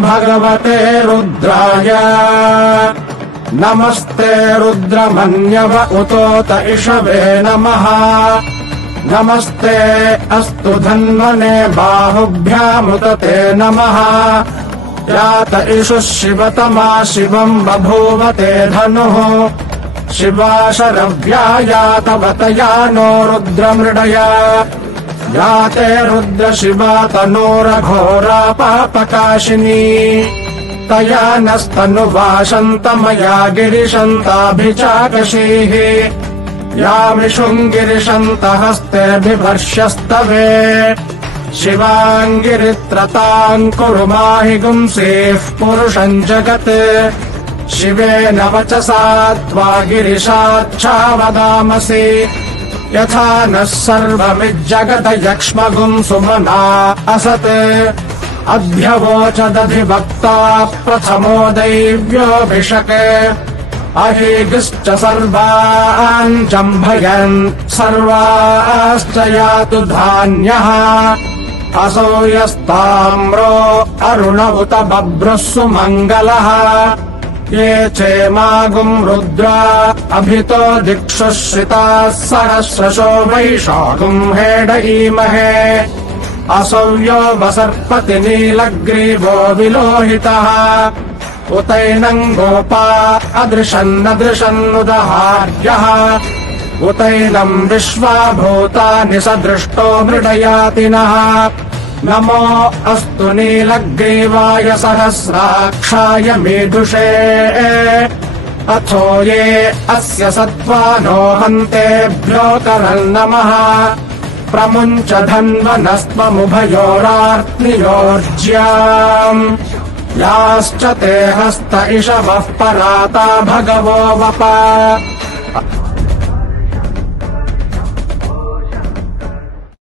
भगवते रुद्राय नमस्ते रुद्रमन्यव उतोत इषवे नमः नमस्ते अस्तु धन्वने बाहुभ्यामुत ते नमः यात इषुः शिवतमा शिवम् बभूव ते धनुः शिवा शरव्या यातवतया नो रुद्रमृडया याते रुद्र शिवा तनोरघोरा पापकाशिनी तया नस्तनुवाशन्तमया गिरिशन्ताभिचाकशीः यामिषुङ्गिरिशन्तहस्तेऽभिभर्ष्यस्तवे शिवाङ्गिरित्रताम् कुरु माहि गुंसेः पुरुषम् जगत् शिवेन वचसा त्वा गिरिशाच्छावदामसि यथा नः सर्वमिज्जगत यक्ष्मगुम् सुमना असत् अभ्यवोचदधिवक्ता प्रथमो दैव्योऽभिषक् अहीगिश्च सर्वान् जम्भयन् सर्वाश्च यातु धान्यः असौ यस्ताम्रो अरुण उत बभ्रुः सुमङ्गलः ये चेमागुम् रुद्रा अभितो दिक्षुः श्रिताः सहस्रशो वैशाखुम् हेडयीमहे असौ यो वसर्पति नीलग्रीवो विलोहितः उतैनम् गोपा अदृशन्नदृशन्नुदहार्यः उतैनम् विश्वाभूतानि सदृष्टो मृडयातिनः नमो अस्तु नीलग्रीवाय सहस्राक्षाय मेधुषे अथो ये अस्य सत्त्वानो हन्तेभ्यो करन्नमः प्रमुञ्च धन्वनस्त्वमुभयोरार्त्नियोर्ज्याम् याश्च ते हस्त इषवः पराता भगवो वप